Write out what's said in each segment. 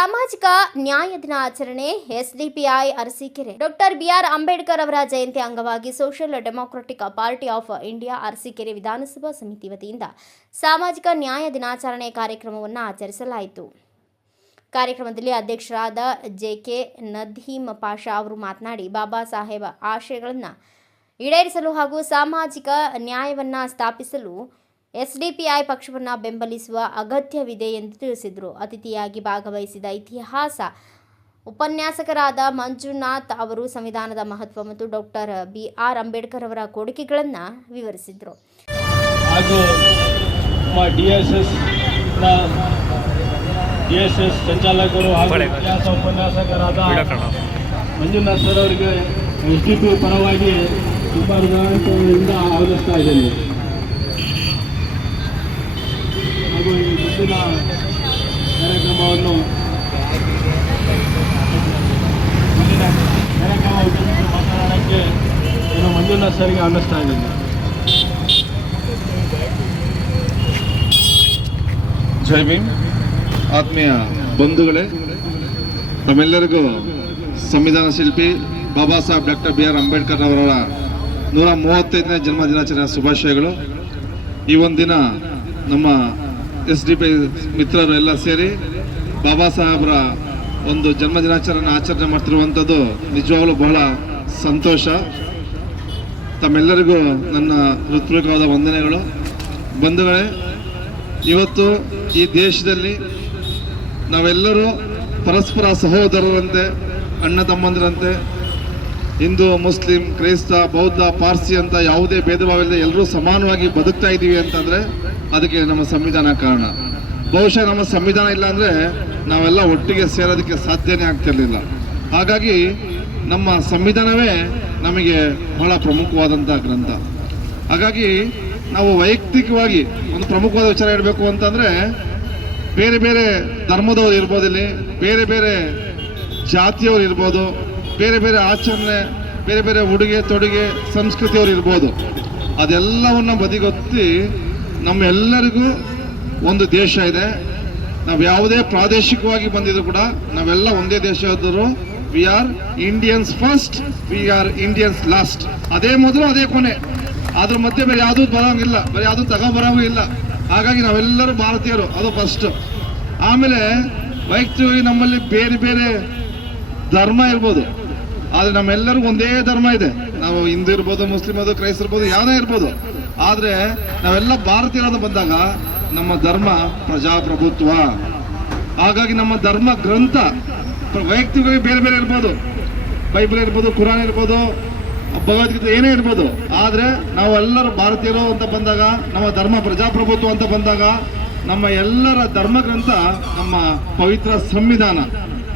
ಸಾಮಾಜಿಕ ನ್ಯಾಯ ದಿನಾಚರಣೆ SDPI Arsikere. Doctor BR Ambedkar ಅವರ ಜಯಂತಿ ಅಂಗವಾಗಿ social democratic party of India Arsikere ವಿಧಾನಸಭಾ ಸಮಿತಿ ವತಿಯಿಂದ ಸಾಮಾಜಿಕ ನ್ಯಾಯ ದಿನಾಚರಣೆ ಕಾರ್ಯಕ್ರಮವನ್ನು ಆಚರಿಸಲಾಯಿತು. ಕಾರ್ಯಕ್ರಮದಲ್ಲಿ ಅಧ್ಯಕ್ಷರಾದ ಜೆಕೆ ನದೀಮ್ ಪಾಷಾ ಅವರು ಮಾತನಾಡಿ, ಬಾಬಾ ಸಾಹೇಬ್ ಆಶಯಗಳನ್ನು ಈಡೇರಿಸಲು ಹಾಗೂ ಸಾಮಾಜಿಕ ನ್ಯಾಯವನ್ನು ಸ್ಥಾಪಿಸಲು ಎಸ್ಡಿಪಿಐ ಪಕ್ಷವನ್ನು ಬೆಂಬಲಿಸುವ ಅಗತ್ಯವಿದೆ ಎಂದು ತಿಳಿಸಿದರು. ಅತಿಥಿಯಾಗಿ ಭಾಗವಹಿಸಿದ ಇತಿಹಾಸ ಉಪನ್ಯಾಸಕರಾದ ಮಂಜುನಾಥ್ ಅವರು ಸಂವಿಧಾನದ ಮಹತ್ವ ಮತ್ತು ಡಾಕ್ಟರ್ ಬಿಆರ್ ಅಂಬೇಡ್ಕರ್ ಅವರ ಕೊಡುಗೆಗಳನ್ನು ವಿವರಿಸಿದರು. ಡಿಎಸ್ಎಸ್ ಸಂಚಾಲಕರು ಹಾಗೂ ಇತಿಹಾಸ ಉಪನ್ಯಾಸಕರಾದ ಮಂಜುನಾಥ್ ಸರ್ ಅವರಿಗೆ ಎಸ್ಡಿಪಿಐ ಪರವಾಗಿ ತುಂಬ ಹೃದಯದಿಂದ ಆಹ್ವಾನಿಸ್ತಾ ಇದ್ದೇನೆ. ಹಾಗೂ ಈ ಮುಂದಿನ ಕಾರ್ಯಕ್ರಮವನ್ನು ಉದ್ದೇಶಿಸಿ ಮಾತನಾಡೋಕ್ಕೆ ನಾನು ಮಂಜುನಾಥ್ ಸರ್ಗೆ ಆಹ್ವಾನಿಸ್ತಾ ಇದ್ದೇನೆ. ಜೈ ಭೀಮ್. ಆತ್ಮೀಯ ಬಂಧುಗಳೇ, ತಮ್ಮೆಲ್ಲರಿಗೂ ಸಂವಿಧಾನ ಶಿಲ್ಪಿ Baba Saheb doctor B R Ambedkar ಅವರ 135ನೇ ಜನ್ಮ ದಿನಾಚರಣೆಯ ಶುಭಾಶಯಗಳು. ಈ ಒಂದಿನ ನಮ್ಮ ಎಸ್ಡಿಪಿಐ ಮಿತ್ರರು ಎಲ್ಲ ಸೇರಿ ಬಾಬಾ ಸಾಹೇಬ್ರ ಒಂದು ಜನ್ಮ ದಿನಾಚರಣೆ ಆಚರಣೆ ಮಾಡ್ತಿರುವಂಥದ್ದು ನಿಜವಾಗ್ಲೂ ಬಹಳ ಸಂತೋಷ. ತಮ್ಮೆಲ್ಲರಿಗೂ ನನ್ನ ಹೃತ್ಪೂರ್ವಕವಾದ ವಂದನೆಗಳು. ಬಂಧುಗಳೇ, ಇವತ್ತು ಈ ದೇಶದಲ್ಲಿ ನಾವೆಲ್ಲರೂ ಪರಸ್ಪರ ಸಹೋದರರಂತೆ, ಅಣ್ಣ ತಮ್ಮಂದಿರಂತೆ, ಹಿಂದೂ, ಮುಸ್ಲಿಂ, ಕ್ರೈಸ್ತ, ಬೌದ್ಧ, ಪಾರ್ಸಿ ಅಂತ ಯಾವುದೇ ಭೇದ ಭಾವ ಇಲ್ಲದೆ ಎಲ್ಲರೂ ಸಮಾನವಾಗಿ ಬದುಕ್ತಾ ಇದ್ದೀವಿ ಅಂತಂದರೆ ಅದಕ್ಕೆ ನಮ್ಮ ಸಂವಿಧಾನ ಕಾರಣ. ಬಹುಶಃ ನಮ್ಮ ಸಂವಿಧಾನ ಇಲ್ಲ ಅಂದರೆ ನಾವೆಲ್ಲ ಒಟ್ಟಿಗೆ ಸೇರೋದಕ್ಕೆ ಸಾಧ್ಯನೇ ಆಗ್ತಿರಲಿಲ್ಲ. ಹಾಗಾಗಿ ನಮ್ಮ ಸಂವಿಧಾನವೇ ನಮಗೆ ಬಹಳ ಪ್ರಮುಖವಾದಂಥ ಗ್ರಂಥ. ಹಾಗಾಗಿ ನಾವು ವೈಯಕ್ತಿಕವಾಗಿ ಒಂದು ಪ್ರಮುಖವಾದ ವಿಚಾರ ಹೇಳಬೇಕು ಅಂತಂದರೆ, ಬೇರೆ ಬೇರೆ ಧರ್ಮದವರು ಇರ್ಬೋದು, ಇಲ್ಲಿ ಬೇರೆ ಬೇರೆ ಜಾತಿಯವರು ಇರ್ಬೋದು, ಬೇರೆ ಬೇರೆ ಆಚರಣೆ, ಬೇರೆ ಬೇರೆ ಉಡುಗೆ ತೊಡುಗೆ ಸಂಸ್ಕೃತಿಯವರು ಇರ್ಬೋದು, ಅದೆಲ್ಲವನ್ನು ಬದಿಗೊತ್ತಿ ನಮ್ಮೆಲ್ಲರಿಗೂ ಒಂದು ದೇಶ ಇದೆ. ನಾವು ಯಾವುದೇ ಪ್ರಾದೇಶಿಕವಾಗಿ ಬಂದಿದ್ರು ಕೂಡ ನಾವೆಲ್ಲ ಒಂದೇ ದೇಶದವರು. We are Indians first, we are Indians last. ಅದೇ ಮೊದಲು ಅದೇ ಕೊನೆ, ಅದ್ರ ಮಧ್ಯೆ ಬೇರೆ ಯಾವುದೂ ಬರೋಂಗಿಲ್ಲ, ಬೇರೆ ಯಾವುದೂ ತಗೊಂಬರೋಂಗೂ ಇಲ್ಲ. ಹಾಗಾಗಿ ನಾವೆಲ್ಲರೂ ಭಾರತೀಯರು, ಅದು ಫಸ್ಟ್. ಆಮೇಲೆ ವೈಯಕ್ತಿಕವಾಗಿ ನಮ್ಮಲ್ಲಿ ಬೇರೆ ಬೇರೆ ಧರ್ಮ ಇರ್ಬೋದು, ಆದರೆ ನಮ್ಮೆಲ್ಲರಿಗೂ ಒಂದೇ ಧರ್ಮ ಇದೆ. ನಾವು ಹಿಂದೂ ಇರ್ಬೋದು, ಮುಸ್ಲಿಂ ಇರ್ಬೋದು, ಕ್ರೈಸ್ತ ಇರ್ಬೋದು, ಯಾವುದೇ ಇರ್ಬೋದು. ಆದರೆ ನಾವೆಲ್ಲ ಭಾರತೀಯರಾದ ಬಂದಾಗ ನಮ್ಮ ಧರ್ಮ ಪ್ರಜಾಪ್ರಭುತ್ವ. ಹಾಗಾಗಿ ನಮ್ಮ ಧರ್ಮ ಗ್ರಂಥ ವೈಯಕ್ತಿಕವಾಗಿ ಬೇರೆ ಬೇರೆ ಇರ್ಬೋದು, ಬೈಬಲ್ ಇರ್ಬೋದು, ಕುರಾನ್ ಇರ್ಬೋದು, ಭಗವದ್ಗೀತೆ ಏನೇ ಇರ್ಬೋದು. ಆದರೆ ನಾವೆಲ್ಲರೂ ಭಾರತೀಯರು ಅಂತ ಬಂದಾಗ, ನಮ್ಮ ಧರ್ಮ ಪ್ರಜಾಪ್ರಭುತ್ವ ಅಂತ ಬಂದಾಗ, ನಮ್ಮ ಎಲ್ಲರ ಧರ್ಮ ಗ್ರಂಥ ನಮ್ಮ ಪವಿತ್ರ ಸಂವಿಧಾನ.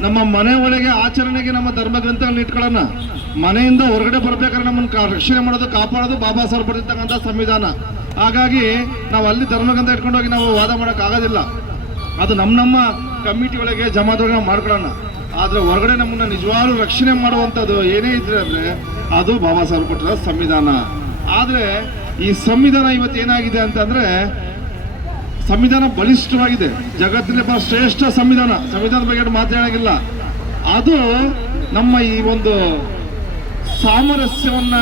ನಮ್ಮ ಮನೆ ಒಳಗೆ ಆಚರಣೆಗೆ ನಮ್ಮ ಧರ್ಮ ಗ್ರಂಥಗಳನ್ನ ಇಟ್ಕೊಳ್ಳೋಣ. ಮನೆಯಿಂದ ಹೊರಗಡೆ ಬರ್ಬೇಕಾದ್ರೆ ನಮ್ಮನ್ನು ರಕ್ಷಣೆ ಮಾಡೋದು, ಕಾಪಾಡೋದು ಬಾಬಾ ಸಾಹೇಬ್ ಬರೆದಿರ್ತಕ್ಕಂಥ ಸಂವಿಧಾನ. ಹಾಗಾಗಿ ನಾವು ಅಲ್ಲಿ ಧರ್ಮಗ್ರಂಥ ಇಟ್ಕೊಂಡೋಗಿ ನಾವು ವಾದ ಮಾಡೋಕ್ಕಾಗೋದಿಲ್ಲ. ಅದು ನಮ್ಮ ಕಮಿಟಿ ಒಳಗೆ ಜಮಾದೊಳಗೆ ನಾವು ಮಾಡ್ಕೊಳ್ಳೋಣ. ಆದರೆ ಹೊರಗಡೆ ನಮ್ಮನ್ನು ನಿಜವಾಗ್ಲೂ ರಕ್ಷಣೆ ಮಾಡುವಂಥದ್ದು ಏನೇ ಇದ್ರೆ ಅಂದರೆ ಅದು ಬಾಬಾ ಸಾಹೇಬ್ ಕೊಟ್ಟಿರೋ ಸಂವಿಧಾನ. ಆದರೆ ಈ ಸಂವಿಧಾನ ಇವತ್ತು ಏನಾಗಿದೆ ಅಂತಂದರೆ, ಸಂವಿಧಾನ ಬಲಿಷ್ಠವಾಗಿದೆ, ಜಗತ್ತಿನ ಬಹಳ ಶ್ರೇಷ್ಠ ಸಂವಿಧಾನ. ಸಂವಿಧಾನದ ಬಗ್ಗೆ ಮಾತಾಡೋಂಗಿಲ್ಲ. ಅದು ನಮ್ಮ ಈ ಒಂದು ಸಾಮರಸ್ಯವನ್ನ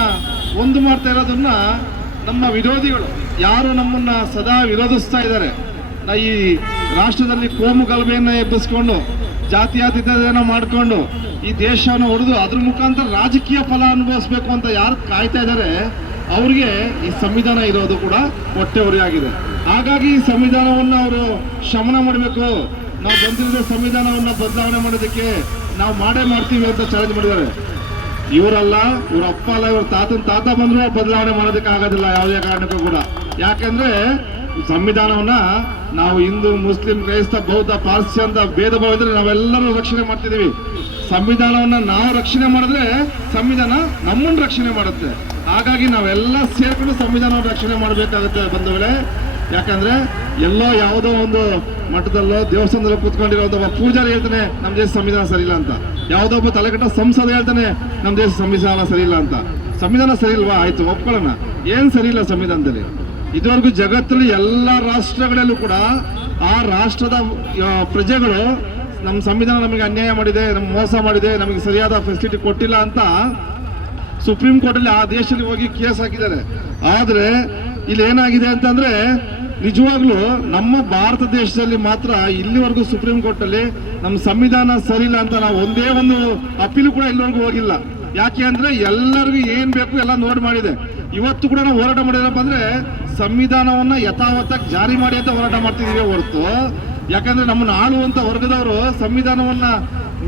ಒಂದು ಮಾಡ್ತಾ ಇರೋದನ್ನ ನಮ್ಮ ವಿರೋಧಿಗಳು ಯಾರು ನಮ್ಮನ್ನ ಸದಾ ವಿರೋಧಿಸ್ತಾ ಇದ್ದಾರೆ, ಈ ರಾಷ್ಟ್ರದಲ್ಲಿ ಕೋಮು ಗಲಭೆಯನ್ನು ಎಬ್ಬಿಸ್ಕೊಂಡು ಜಾತ್ಯಾತೀತತೆಯನ್ನು ಮಾಡಿಕೊಂಡು ಈ ದೇಶವನ್ನು ಹೊಡೆದು ಅದ್ರ ಮುಖಾಂತರ ರಾಜಕೀಯ ಫಲ ಅನುಭವಿಸ್ಬೇಕು ಅಂತ ಯಾರು ಕಾಯ್ತಾ ಇದ್ದಾರೆ, ಅವ್ರಿಗೆ ಈ ಸಂವಿಧಾನ ಇರೋದು ಕೂಡ ಹೊಟ್ಟೆವರಿಯಾಗಿದೆ. ಹಾಗಾಗಿ ಈ ಸಂವಿಧಾನವನ್ನು ಅವರು ಶಮನ ಮಾಡಬೇಕು. ನಾವು ಬಂದಿರೋ ಸಂವಿಧಾನವನ್ನು ಬದಲಾವಣೆ ಮಾಡೋದಕ್ಕೆ ನಾವು ಮಾಡ್ತೀವಿ ಅಂತ ಚಾಲೆಂಜ್ ಮಾಡಿದ್ದಾರೆ. ಇವರಲ್ಲ, ಇವ್ರ ಅಪ್ಪ ಅಲ್ಲ, ಇವ್ರ ತಾತ ಬಂದರೂ ಬದಲಾವಣೆ ಮಾಡೋದಕ್ಕೆ ಆಗೋದಿಲ್ಲ ಯಾವುದೇ ಕಾರಣಕ್ಕೂ ಕೂಡ. ಯಾಕೆಂದ್ರೆ ಸಂವಿಧಾನವನ್ನ ನಾವು ಹಿಂದೂ, ಮುಸ್ಲಿಂ, ಕ್ರೈಸ್ತ, ಬೌದ್ಧ, ಪಾರ್ಸಿ ಅಂತ ಭೇದ ಭಾವ ಇದ್ರೆ ನಾವೆಲ್ಲರೂ ರಕ್ಷಣೆ ಮಾಡ್ತಿದ್ದೀವಿ. ಸಂವಿಧಾನವನ್ನ ನಾವು ರಕ್ಷಣೆ ಮಾಡಿದ್ರೆ ಸಂವಿಧಾನ ನಮ್ಮನ್ನು ರಕ್ಷಣೆ ಮಾಡುತ್ತೆ. ಹಾಗಾಗಿ ನಾವೆಲ್ಲ ಸೇರ್ಕೊಂಡು ಸಂವಿಧಾನವನ್ನು ರಕ್ಷಣೆ ಮಾಡಬೇಕಾಗುತ್ತೆ ಬಂಧುಗಳೇ. ಯಾಕಂದ್ರೆ ಎಲ್ಲೋ ಯಾವುದೋ ಒಂದು ಮಠದಲ್ಲೋ ದೇವಸ್ಥಾನದಲ್ಲೋ ಕೂತ್ಕೊಂಡಿರೋ ಒಬ್ಬ ಪೂಜಾರಿ ಹೇಳ್ತಾನೆ ನಮ್ಮ ದೇಶ ಸಂವಿಧಾನ ಸರಿ ಇಲ್ಲ ಅಂತ, ಯಾವುದೋ ಒಬ್ಬ ತಲೆಕಟ್ಟ ಸಂಸದ ಹೇಳ್ತಾನೆ ನಮ್ಮ ದೇಶ ಸಂವಿಧಾನ ಸರಿ ಇಲ್ಲ ಅಂತ. ಸಂವಿಧಾನ ಸರಿ ಇಲ್ವಾ? ಆಯ್ತು, ಒಪ್ಕೊಳ್ಳೋಣ. ಏನ್ ಸರಿ ಇಲ್ಲ ಸಂವಿಧಾನದಲ್ಲಿ? ಇದುವರೆಗೂ ಜಗತ್ತಲ್ಲಿ ಎಲ್ಲ ರಾಷ್ಟ್ರಗಳಲ್ಲೂ ಕೂಡ ಆ ರಾಷ್ಟ್ರದ ಪ್ರಜೆಗಳು ನಮ್ಮ ಸಂವಿಧಾನ ನಮಗೆ ಅನ್ಯಾಯ ಮಾಡಿದೆ, ನಮ್ಗೆ ಮೋಸ ಮಾಡಿದೆ, ನಮಗೆ ಸರಿಯಾದ ಫೆಸಿಲಿಟಿ ಕೊಟ್ಟಿಲ್ಲ ಅಂತ ಸುಪ್ರೀಂ ಕೋರ್ಟಲ್ಲಿ ಆ ದೇಶದಲ್ಲಿ ಹೋಗಿ ಕೇಸ್ ಹಾಕಿದ್ದಾರೆ. ಆದರೆ ಇಲ್ಲಿ ಏನಾಗಿದೆ ಅಂತಂದ್ರೆ ನಿಜವಾಗ್ಲೂ ನಮ್ಮ ಭಾರತ ದೇಶದಲ್ಲಿ ಮಾತ್ರ ಇಲ್ಲಿವರೆಗೂ ಸುಪ್ರೀಂ ಕೋರ್ಟಲ್ಲಿ ನಮ್ಮ ಸಂವಿಧಾನ ಸರಿ ಇಲ್ಲ ಅಂತ ನಾವು ಒಂದೇ ಒಂದು ಅಪೀಲು ಕೂಡ ಇಲ್ಲಿವರೆಗೂ ಹೋಗಿಲ್ಲ. ಯಾಕೆ ಅಂದ್ರೆ ಎಲ್ಲರಿಗೂ ಏನ್ ಬೇಕು ಎಲ್ಲ ನೋಡಿ ಮಾಡಿದೆ. ಇವತ್ತು ಕೂಡ ನಾವು ಹೋರಾಟ ಮಾಡಿದ್ರಪ್ಪ ಅಂದ್ರೆ ಸಂವಿಧಾನವನ್ನ ಯಥಾವತ್ತಾಗಿ ಜಾರಿ ಮಾಡಿ ಅಂತ ಹೋರಾಟ ಮಾಡ್ತಿದೀವಿ ಹೊರತು, ಯಾಕಂದ್ರೆ ನಮ್ಮನ್ನ ಆಳುವಂತ ವರ್ಗದವರು ಸಂವಿಧಾನವನ್ನ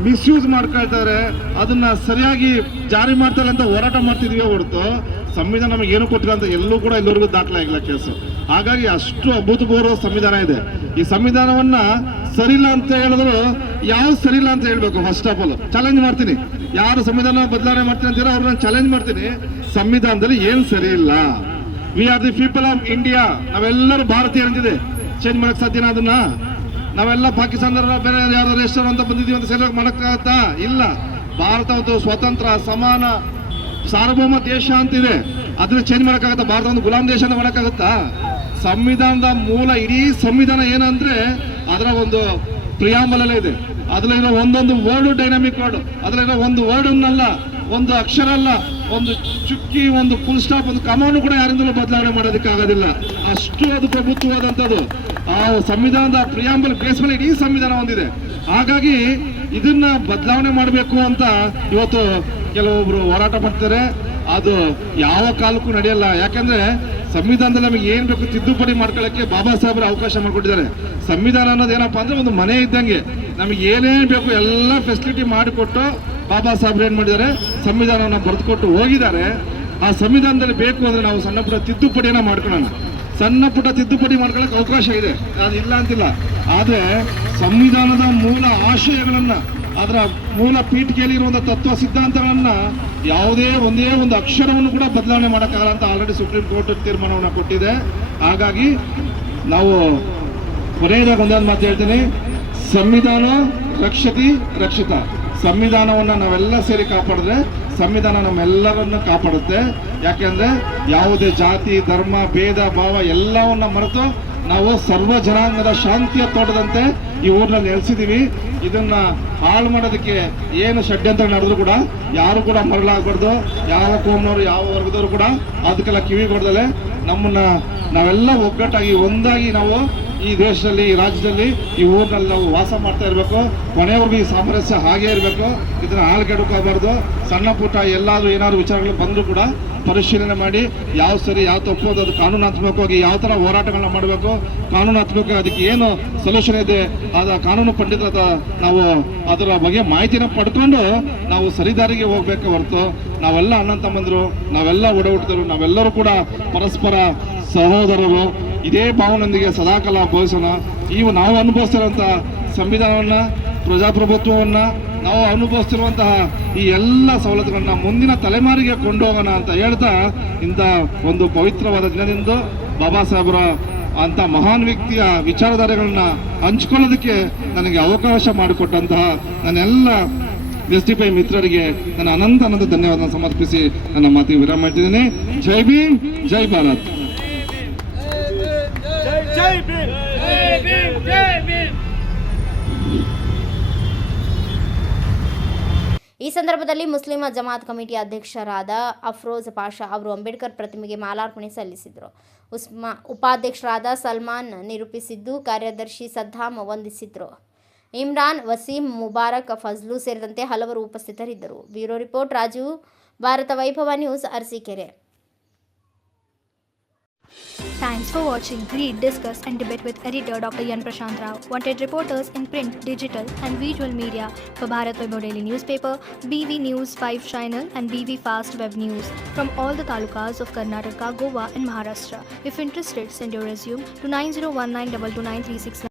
ಮಿಸ್ಯೂಸ್ ಮಾಡ್ಕೊಳ್ತಾರೆ, ಅದನ್ನ ಸರಿಯಾಗಿ ಜಾರಿ ಮಾಡ್ತಾರೆ ಅಂತ ಹೋರಾಟ ಮಾಡ್ತಿದೀವಿ ಹೊರತು ಸಂವಿಧಾನ ನಮಗೆ ಏನು ಕೊಟ್ಟಿಲ್ಲ ಅಂತ ಎಲ್ಲೂ ಕೂಡ ಇಲ್ಲಿವರೆಗೂ ದಾಖಲಾಗಿಲ್ಲ ಕೇಸು. ಹಾಗಾಗಿ ಅಷ್ಟು ಅಭೂತಪೂರ್ವ ಸಂವಿಧಾನ ಇದೆ. ಈ ಸಂವಿಧಾನವನ್ನ ಸರಿಲ್ಲ ಅಂತ ಹೇಳಿದ್ರು ಯಾವ್ದು ಸರಿಲ್ಲ ಅಂತ ಹೇಳ್ಬೇಕು. ಫಸ್ಟ್ ಆಫ್ ಆಲ್ ಚಾಲೆಂಜ್ ಮಾಡ್ತೀನಿ, ಯಾರು ಸಂವಿಧಾನ ಬದಲಾವಣೆ ಮಾಡ್ತೀನಿ ಅಂತೀರೋ ಅವ್ರನ್ನ ಚಾಲೆಂಜ್ ಮಾಡ್ತೀನಿ. ಸಂವಿಧಾನದಲ್ಲಿ ಏನ್ ಸರಿ ಇಲ್ಲ. We are the people of India, ನಾವೆಲ್ಲರೂ ಭಾರತೀಯರು ಅಂತಿದೆ. ಚೇಂಜ್ ಮಾಡಕ್ ಸಾಧ್ಯನಾ ಅದನ್ನ? ನಾವೆಲ್ಲ ಪಾಕಿಸ್ತಾನದ ಬೇರೆ ಯಾರು ರೆಸ್ಟೋರೆಂಟ್ ಅಂತ ಬಂದಿದೀವಿ ಅಂತ ಸರಿಯಾಗಿ ಮಾಡಕ್ಕಾಗತ್ತಾ? ಇಲ್ಲ. ಭಾರತ ಒಂದು ಸ್ವತಂತ್ರ ಸಮಾನ ಸಾರ್ವಭೌಮ ದೇಶ ಅಂತಿದೆ, ಅದನ್ನ ಚೇಂಜ್ ಮಾಡಕ್ಕಾಗತ್ತಾ? ಭಾರತ ಒಂದು ಗುಲಾಂ ದೇಶ ಅಂತ ಮಾಡಕ್ಕಾಗತ್ತಾ? ಸಂವಿಧಾನದ ಮೂಲ, ಇಡೀ ಸಂವಿಧಾನ ಏನಂದ್ರೆ ಅದರ ಒಂದು ಪ್ರಿಯಾಂಬಲ್ ಇದೆ. ಅದ್ರಲ್ಲಿರೋ ಒಂದೊಂದು ವರ್ಡ್ ಡೈನಾಮಿಕ್ ವರ್ಡ್, ಅದ್ರಲ್ಲಿರೋ ಒಂದು ವರ್ಡ್ ಅನ್ನಲ್ಲ, ಒಂದು ಅಕ್ಷರ ಅಲ್ಲ, ಒಂದು ಚುಕ್ಕಿ, ಒಂದು ಫುಲ್ ಸ್ಟಾಪ್, ಒಂದು ಕಮಾನು ಕೂಡ ಯಾರಿಂದಲೂ ಬದಲಾವಣೆ ಮಾಡೋದಕ್ಕೆ ಆಗೋದಿಲ್ಲ. ಅಷ್ಟು ಅದು ಪ್ರಭುತ್ವವಾದಂಥದ್ದು. ಆ ಸಂವಿಧಾನದ ಪ್ರಿಯಾಂಬಲ್ ಬೇಸ್ ಮೇಲೆ ಇಡೀ ಸಂವಿಧಾನ ಹೊಂದಿದೆ. ಹಾಗಾಗಿ ಇದನ್ನ ಬದಲಾವಣೆ ಮಾಡಬೇಕು ಅಂತ ಇವತ್ತು ಕೆಲವೊಬ್ರು ಹೋರಾಟ ಮಾಡ್ತಾರೆ. ಅದು ಯಾವ ಕಾಲಕ್ಕೂ ನಡೆಯಲ್ಲ. ಯಾಕಂದ್ರೆ ಸಂವಿಧಾನದಲ್ಲಿ ನಮಗೆ ಏನ್ ಬೇಕು ತಿದ್ದುಪಡಿ ಮಾಡ್ಕೊಳ್ಳಕ್ಕೆ ಬಾಬಾ ಸಾಹೇಬ್ರ ಅವಕಾಶ ಮಾಡಿಕೊಟ್ಟಿದ್ದಾರೆ. ಸಂವಿಧಾನ ಅನ್ನೋದು ಏನಪ್ಪಾ ಅಂದ್ರೆ ಒಂದು ಮನೆ ಇದ್ದಂಗೆ, ನಮಗೆ ಏನೇನ್ ಬೇಕು ಎಲ್ಲ ಫೆಸಿಲಿಟಿ ಮಾಡಿಕೊಟ್ಟು ಬಾಬಾ ಸಾಹೇಬ್ರು ಏನ್ ಮಾಡಿದ್ದಾರೆ, ಸಂವಿಧಾನವನ್ನು ಬರೆದುಕೊಟ್ಟು ಹೋಗಿದ್ದಾರೆ. ಆ ಸಂವಿಧಾನದಲ್ಲಿ ಬೇಕು ಅಂದ್ರೆ ನಾವು ಸಣ್ಣ ಪುಟ್ಟ ತಿದ್ದುಪಡಿಯನ್ನ ಮಾಡ್ಕೊಳ್ಳೋಣ. ಸಣ್ಣ ಪುಟ್ಟ ತಿದ್ದುಪಡಿ ಮಾಡ್ಕೊಳ್ಳೋಕೆ ಅವಕಾಶ ಇದೆ, ಅದಿಲ್ಲ ಅಂತಿಲ್ಲ. ಆದ್ರೆ ಸಂವಿಧಾನದ ಮೂಲ ಆಶಯಗಳನ್ನ, ಅದರ ಮೂಲ ಪೀಠಿಕೆಯಲ್ಲಿ ಇರುವಂತಹ ತತ್ವ ಸಿದ್ಧಾಂತಗಳನ್ನ ಯಾವುದೇ ಒಂದೇ ಒಂದು ಅಕ್ಷರವನ್ನು ಕೂಡ ಬದಲಾವಣೆ ಮಾಡೋಕ್ಕಾಗಲ್ಲ ಅಂತ ಆಲ್ರೆಡಿ ಸುಪ್ರೀಂ ಕೋರ್ಟ್ ತೀರ್ಮಾನವನ್ನು ಕೊಟ್ಟಿದೆ. ಹಾಗಾಗಿ ನಾವು ಕೊನೆಯದಾಗ ಒಂದೊಂದು ಮಾತು ಹೇಳ್ತೀನಿ, ಸಂವಿಧಾನ ರಕ್ಷತಿ ರಕ್ಷಿತ. ಸಂವಿಧಾನವನ್ನ ನಾವೆಲ್ಲ ಸೇರಿ ಕಾಪಾಡಿದ್ರೆ ಸಂವಿಧಾನ ನಮ್ಮೆಲ್ಲರನ್ನ ಕಾಪಾಡುತ್ತೆ. ಯಾಕೆಂದ್ರೆ ಯಾವುದೇ ಜಾತಿ ಧರ್ಮ ಭೇದ ಭಾವ ಎಲ್ಲವನ್ನ ಮರೆತು ನಾವು ಸರ್ವ ಜನಾಂಗದ ಶಾಂತಿಯ ತೋಟದಂತೆ ಈ ಊರಿನಲ್ಲಿ ನೆಲೆಸಿದೀವಿ. ಇದನ್ನ ಹಾಳು ಮಾಡೋದಕ್ಕೆ ಏನು ಷಡ್ಯಂತ್ರ ನಡೆದ್ರು ಕೂಡ ಯಾರು ಕೂಡ ಮರಳಾಗಬಾರ್ದು. ಯಾವ ಕೋಮ್ನವರು ಯಾವ ವರ್ಗದವರು ಕೂಡ ಅದಕ್ಕೆಲ್ಲ ಕಿವಿಗೊಡ್ದಲೆ ನಮ್ಮನ್ನ ನಾವೆಲ್ಲ ಒಗ್ಗಟ್ಟಾಗಿ ಒಂದಾಗಿ ನಾವು ಈ ದೇಶದಲ್ಲಿ, ಈ ರಾಜ್ಯದಲ್ಲಿ, ಈ ಊರಿನಲ್ಲಿ ನಾವು ವಾಸ ಮಾಡ್ತಾ ಇರಬೇಕು. ಕೊನೆಯವರೆಗೂ ಈ ಸಾಮರಸ್ಯ ಹಾಗೇ ಇರಬೇಕು. ಇದನ್ನ ಹಾಳ್ಗೆಡಕೋಬಾರ್ದು. ಸಣ್ಣ ಪುಟ್ಟ ಎಲ್ಲಾದ್ರೂ ಏನಾದ್ರು ವಿಚಾರಗಳು ಬಂದರೂ ಕೂಡ ಪರಿಶೀಲನೆ ಮಾಡಿ ಯಾವ ಸರಿ ಯಾವ ತಪ್ಪು ಅದು ಕಾನೂನಾತ್ಮಕವಾಗಿ ಯಾವ ಥರ ಹೋರಾಟಗಳನ್ನ ಮಾಡಬೇಕು, ಕಾನೂನಾತ್ಮಕ ಅದಕ್ಕೆ ಏನು ಸೊಲ್ಯೂಷನ್ ಇದೆ ಅದ ಕಾನೂನು ಪಂಡಿತರ ನಾವು ಅದರ ಬಗ್ಗೆ ಮಾಹಿತಿನ ಪಡ್ಕೊಂಡು ನಾವು ಸರಿದಾರಿಗೆ ಹೋಗ್ಬೇಕು ಹೊರತು ನಾವೆಲ್ಲ ಅಣ್ಣ ತಮ್ಮಂದರು, ನಾವೆಲ್ಲ ಒಡಹುಟ್ಟಿದರು, ನಾವೆಲ್ಲರೂ ಕೂಡ ಪರಸ್ಪರ ಸಹೋದರರು. ಇದೇ ಭಾವನೊಂದಿಗೆ ಸದಾಕಾಲ ಭಾವಿಸೋಣ. ನಾವು ಅನುಭವಿಸ್ತಿರುವಂಥ ಸಂವಿಧಾನವನ್ನ, ಪ್ರಜಾಪ್ರಭುತ್ವವನ್ನ, ನಾವು ಅನುಭವಿಸ್ತಿರುವಂತಹ ಈ ಎಲ್ಲ ಸವಲತ್ತುಗಳನ್ನ ಮುಂದಿನ ತಲೆಮಾರಿಗೆ ಕೊಂಡೋಗೋಣ ಅಂತ ಹೇಳ್ತಾ, ಇಂಥ ಒಂದು ಪವಿತ್ರವಾದ ದಿನದಿಂದ ಬಾಬಾ ಸಾಹೇಬರ ಅಂತ ಮಹಾನ್ ವ್ಯಕ್ತಿಯ ವಿಚಾರಧಾರೆಗಳನ್ನ ಹಂಚ್ಕೊಳ್ಳೋದಕ್ಕೆ ನನಗೆ ಅವಕಾಶ ಮಾಡಿಕೊಟ್ಟಂತಹ ನನ್ನೆಲ್ಲ ಎಸ್.ಡಿ.ಪಿ.ಐ ಮಿತ್ರರಿಗೆ ನನ್ನ ಅನಂತ ಧನ್ಯವಾದ ಸಮರ್ಪಿಸಿ ನನ್ನ ಮಾತಿಗೆ ವಿರಾಮ ಮಾಡ್ತಿದ್ದೇನೆ. ಜೈ ಭೀಮ್, ಜೈ ಭಾರತ್. ಜೈ ಭೀಮ್, ಜೈ ಭೀಮ್, ಜೈ ಭೀಮ್. ಈ ಸಂದರ್ಭದಲ್ಲಿ ಮುಸ್ಲಿಂ ಜಮಾತ್ ಕಮಿಟಿ ಅಧ್ಯಕ್ಷರಾದ ಅಫ್ರೋಜ್ ಪಾಷಾ ಅವರು ಅಂಬೇಡ್ಕರ್ ಪ್ರತಿಮೆಗೆ ಮಾಲಾರ್ಪಣೆ ಸಲ್ಲಿಸಿದರು. ಉಪಾಧ್ಯಕ್ಷರಾದ ಸಲ್ಮಾನ್ ನಿರೂಪಿಸಿದ್ದು, ಕಾರ್ಯದರ್ಶಿ ಸದ್ದಾಂ ವಂದಿಸಿದರು. ಇಮ್ರಾನ್, ವಸೀಂ, ಮುಬಾರಕ್, ಫಜ್ಲು ಸೇರಿದಂತೆ ಹಲವರು ಉಪಸ್ಥಿತರಿದ್ದರು. Bureau report Raju, Bharat Vaibhav news, Arsikere. Thanks for watching. Read, discuss and debate with editor Dr. Yan Prashant Rao. Wanted reporters in print, digital and visual media for Bharat Vaibhav Daily Newspaper, BV News 5 Channel and BV Fast Web News from all the talukas of Karnataka, Goa and Maharashtra. If interested, send your resume to 9019229369.